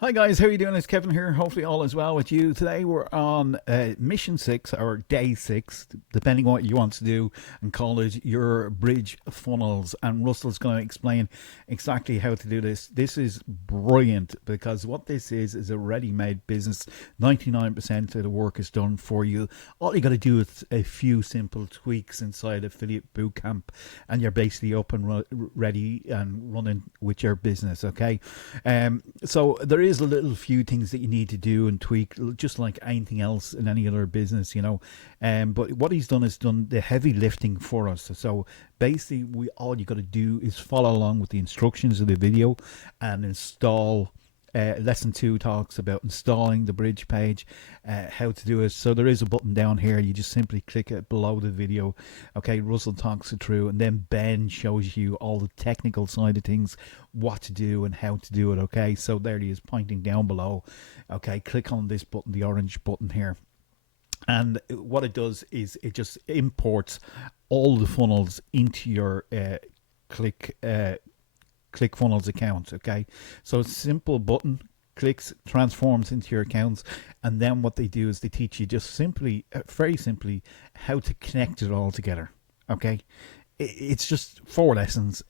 Hi guys, how are you doing? It's Kevin here. Hopefully all is well with you. Today we're on mission 6 or day 6, depending on what you want to do, and call it your bridge funnels. And Russell's going to explain exactly how to do this. This is brilliant because what this is a ready-made business. 99% of the work is done for you. All you got to do is a few simple tweaks inside Affiliate Bootcamp, and you're basically up and ready and running with your business. Okay, so there is a little few things that you need to do and tweak, just like anything else in any other business. But what he's done is done the heavy lifting for us. So basically, all you got to do is follow along with the instructions of the video and install. Lesson 2 talks about installing the bridge page, how to do it. So there is a button down here. You just simply click it below the video. Okay, Russell talks it through, and then Ben shows you all the technical side of things, what to do and how to do it. Okay, so there he is pointing down below. Okay, click on this button, the orange button here. And what it does is it just imports all the funnels into your ClickFunnels account. Okay, so it's a simple button, clicks, transforms into your accounts, and then what they do is they teach you just simply, very simply, how to connect it all together. Okay, it's just 4 lessons.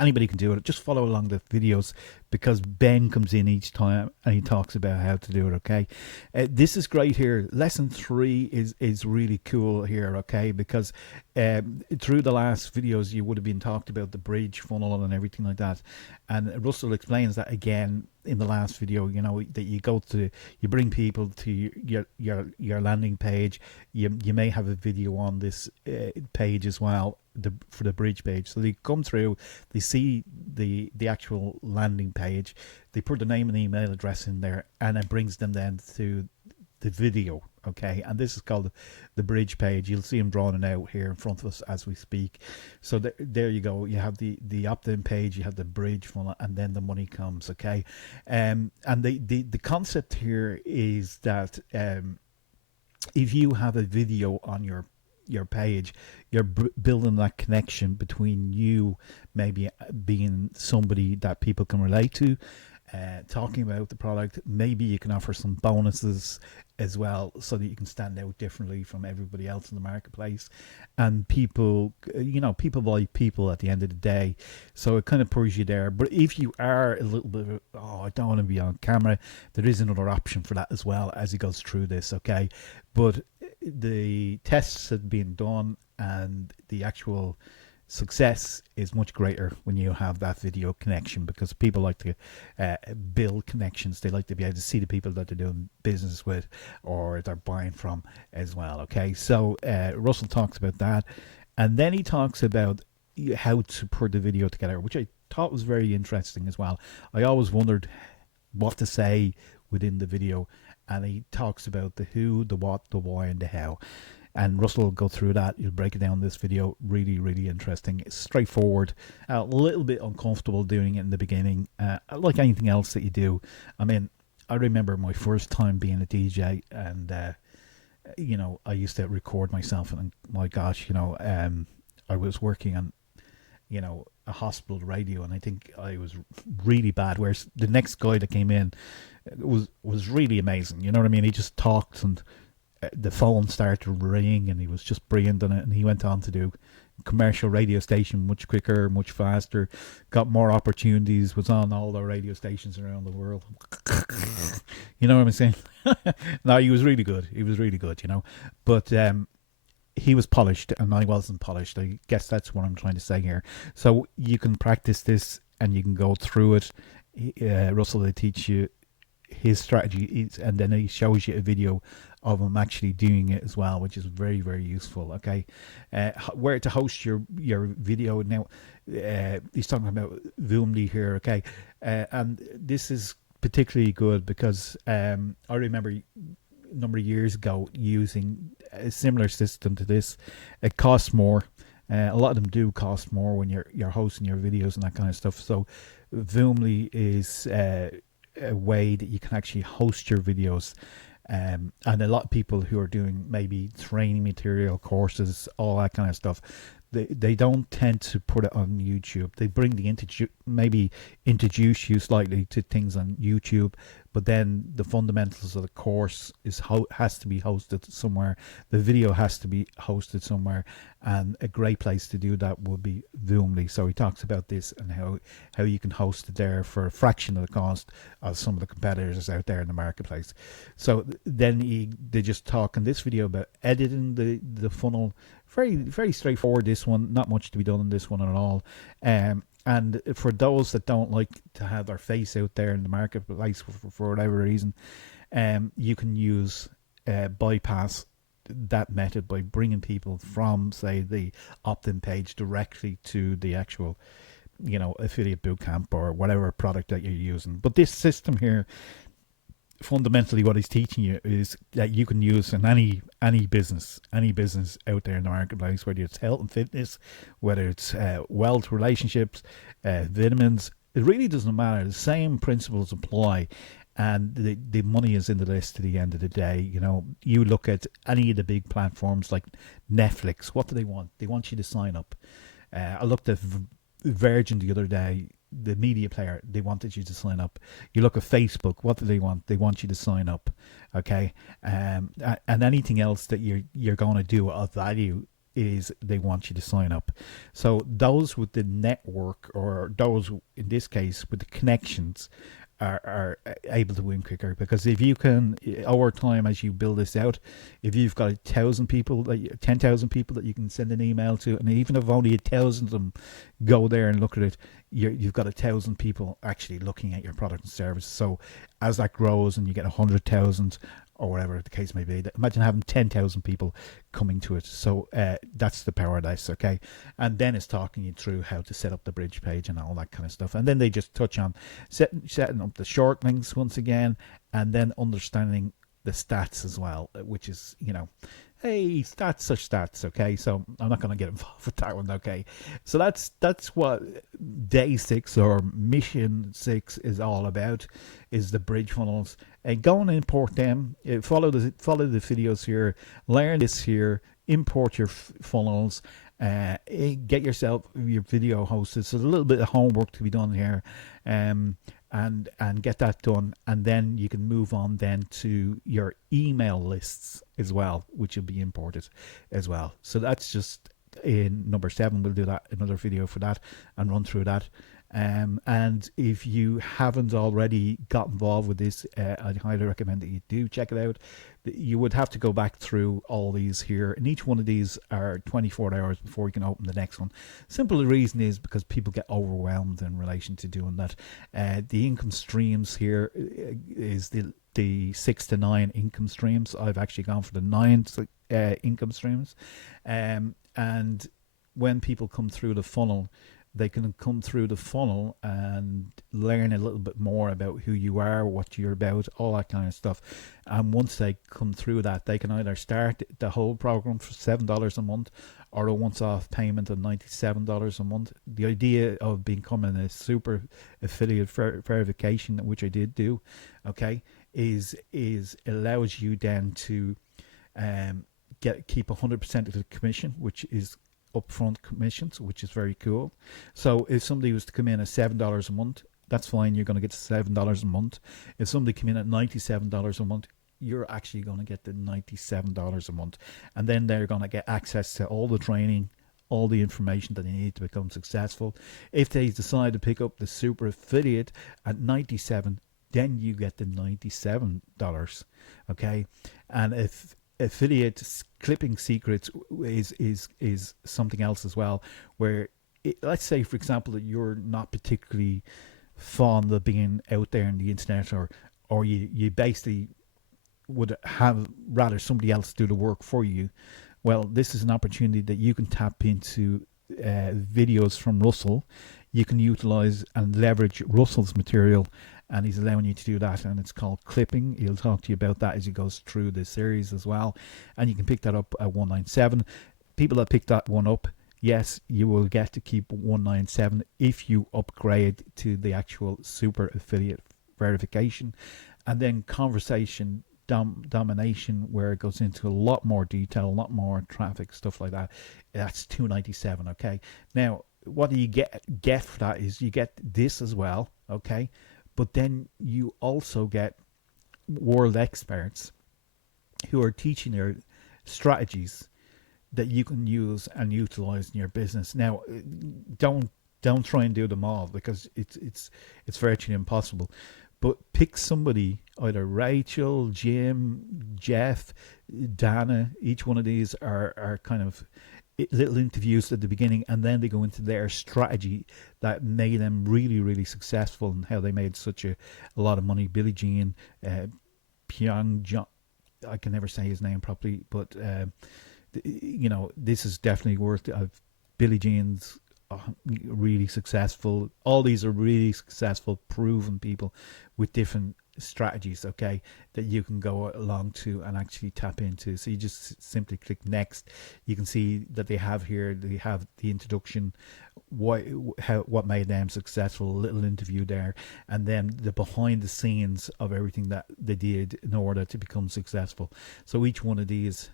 Anybody can do it. Just follow along the videos because Ben comes in each time and he talks about how to do it. Okay, this is great here. Lesson 3 is really cool here. Okay, because through the last videos you would have been talked about the bridge funnel and everything like that, and Russell explains that again in the last video. That you bring people to your landing page. You may have a video on this page as well, for the bridge page. So they come through, they see the actual landing page, they put the name and email address in there, and it brings them then to the video. Okay, and this is called the bridge page. You'll see them drawing it out here in front of us as we speak. So there you go. You have the opt-in page, you have the bridge funnel, and then the money comes. Okay, and the concept here is that if you have a video on your page, you're building that connection between you maybe being somebody that people can relate to, talking about the product. Maybe you can offer some bonuses as well so that you can stand out differently from everybody else in the marketplace. And people buy people at the end of the day, so it kind of pushes you there. But if you are a little bit I don't want to be on camera, there is another option for that as well as he goes through this. Okay, but the tests have been done and the actual success is much greater when you have that video connection, because people like to build connections. They like to be able to see the people that they're doing business with or they're buying from as well. Okay, so Russell talks about that, and then he talks about how to put the video together, which I thought was very interesting as well. I always wondered what to say within the video, and he talks about the who, the what, the why, and the how. And Russell will go through that. He'll break it down in this video. Really, really interesting. It's straightforward. A little bit uncomfortable doing it in the beginning. Like anything else that you do. I mean, I remember my first time being a DJ, and I used to record myself, and my gosh, I was working on, a hospital radio, and I think I was really bad. Whereas the next guy that came in was really amazing. You know what I mean? He just talked, and the phone started to ring, and he was just brilliant on it. And he went on to do commercial radio station much quicker, much faster, got more opportunities, was on all the radio stations around the world. You know what I'm saying? No, he was really good. But he was polished and I wasn't polished. I guess that's what I'm trying to say here. So you can practice this and you can go through it. Russell will teach you his strategy, and then he shows you a video of him actually doing it as well, which is very, very useful. Okay, where to host your video now. He's talking about Voomly here. Okay, and this is particularly good because I remember a number of years ago using a similar system to this. It costs more. A lot of them do cost more when you're hosting your videos and that kind of stuff. So Voomly is a way that you can actually host your videos, and a lot of people who are doing maybe training material, courses, all that kind of stuff, they don't tend to put it on YouTube. They bring the maybe introduce you slightly to things on YouTube, but then the fundamentals of the course has to be hosted somewhere. The video has to be hosted somewhere, and a great place to do that would be Voomly. So he talks about this and how you can host it there for a fraction of the cost of some of the competitors out there in the marketplace. So then they just talk in this video about editing the funnel. Very, very straightforward, this one. Not much to be done in this one at all. And for those that don't like to have their face out there in the marketplace for whatever reason, you can use bypass that method by bringing people from, say, the opt-in page directly to the actual, affiliate bootcamp or whatever product that you're using. But this system here, fundamentally what he's teaching you is that you can use in any business out there in the marketplace, whether it's health and fitness, whether it's wealth, relationships, vitamins. It really doesn't matter. The same principles apply, and the money is in the list to the end of the day. You look at any of the big platforms like Netflix. What do they want? They want you to sign up. I looked at Virgin the other day, the media player. They wanted you to sign up. You look at Facebook. What do they want? They want you to sign up. Okay, and anything else that you're going to do of value is they want you to sign up. So those with the network, or those in this case with the connections, are able to win quicker, because if you can, over time, as you build this out, if you've got 1,000 people, 10,000 people that you can send an email to, and even if only 1,000 of them go there and look at it, you've got 1,000 people actually looking at your product and service. So as that grows and you get 100,000 or whatever the case may be, imagine having 10,000 people coming to it. So that's the power of this, okay? And then it's talking you through how to set up the bridge page and all that kind of stuff. And then they just touch on setting up the short links once again, and then understanding the stats as well, which is, hey, stats are stats, okay? So I'm not going to get involved with that one, okay? So that's what day 6 or mission 6 is all about, is the bridge funnels. And go and import them. Follow the videos here. Learn this here. Import your funnels. Get yourself your video hosted. So there's a little bit of homework to be done here. And get that done, and then you can move on then to your email lists as well, which will be imported as well. So that's just in number 7. We'll do that, another video for that, and run through that. And if you haven't already got involved with this, I'd highly recommend that you do check it out. You would have to go back through all these here, and each one of these are 24 hours before you can open the next one. Simple reason is because people get overwhelmed in relation to doing that. The income streams here is the 6 to 9 income streams. I've actually gone for the 9 income streams, and when people come through the funnel, they can come through the funnel and learn a little bit more about who you are, what you're about, all that kind of stuff. And once they come through that, they can either start the whole program for $7 a month, or a once-off payment of $97 a month. The idea of becoming a super affiliate verification, which I did do, okay, is allows you then to keep 100% of the commission, which is upfront commissions, which is very cool. So if somebody was to come in at $7 a month, that's fine. You're going to get $7 a month. If somebody came in at $97 a month, you're actually going to get the $97 a month. And then they're going to get access to all the training, all the information that they need to become successful. If they decide to pick up the super affiliate at $97, then you get the $97. Okay. And if affiliate clipping secrets is something else as well, where let's say, for example, that you're not particularly fond of being out there in the internet, or you basically would have rather somebody else do the work for you. Well, this is an opportunity that you can tap into videos from Russell. You can utilize and leverage Russell's material, and he's allowing you to do that, and it's called clipping. He'll talk to you about that as he goes through the series as well, and you can pick that up at 197. People that pick that one up, yes, you will get to keep 197 if you upgrade to the actual super affiliate verification. And then conversation domination, where it goes into a lot more detail, a lot more traffic, stuff like that. That's $297. Okay. Now, what do you get for that is you get this as well. Okay, but then you also get world experts who are teaching their strategies that you can use and utilize in your business. Now, don't don't try and do them all, because it's virtually impossible. But pick somebody, either Rachel, Jim, Jeff, Dana. Each one of these are kind of little interviews at the beginning, and then they go into their strategy that made them really, really successful, and how they made such a lot of money. Billie Jean, Pyong John, I can never say his name properly, but this is definitely worth. Billie Jean's really successful. All these are really successful, proven people with different strategies, okay, that you can go along to and actually tap into. So you just simply click next. You can see that they have the introduction, what made them successful, a little interview there, and then the behind the scenes of everything that they did in order to become successful. So each one of these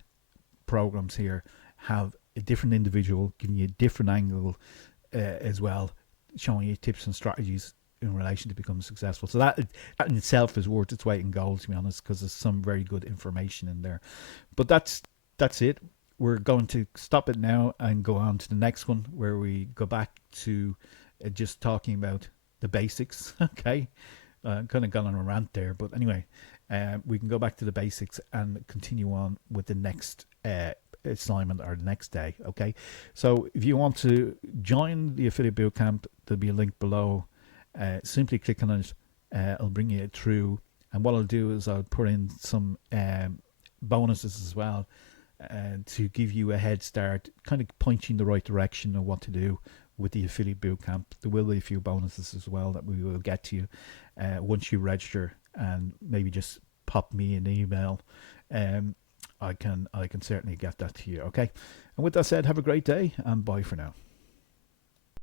programs here have a different individual giving you a different angle as well, showing you tips and strategies in relation to become successful. So that in itself is worth its weight in gold, to be honest, because there's some very good information in there. But that's it. We're going to stop it now and go on to the next one, where we go back to just talking about the basics. Okay, kind of gone on a rant there, but anyway, we can go back to the basics and continue on with the next assignment or the next day. Okay, so if you want to join the Affiliate Bootcamp, there'll be a link below. Simply click on it. I'll bring you through, and what I'll do is I'll put in some bonuses as well, to give you a head start, kind of point you in the right direction of what to do with the Affiliate Bootcamp. There will be a few bonuses as well that we will get to you once you register, and maybe just pop me an email. I can certainly get that to you. Okay, and with that said, have a great day, and bye for now.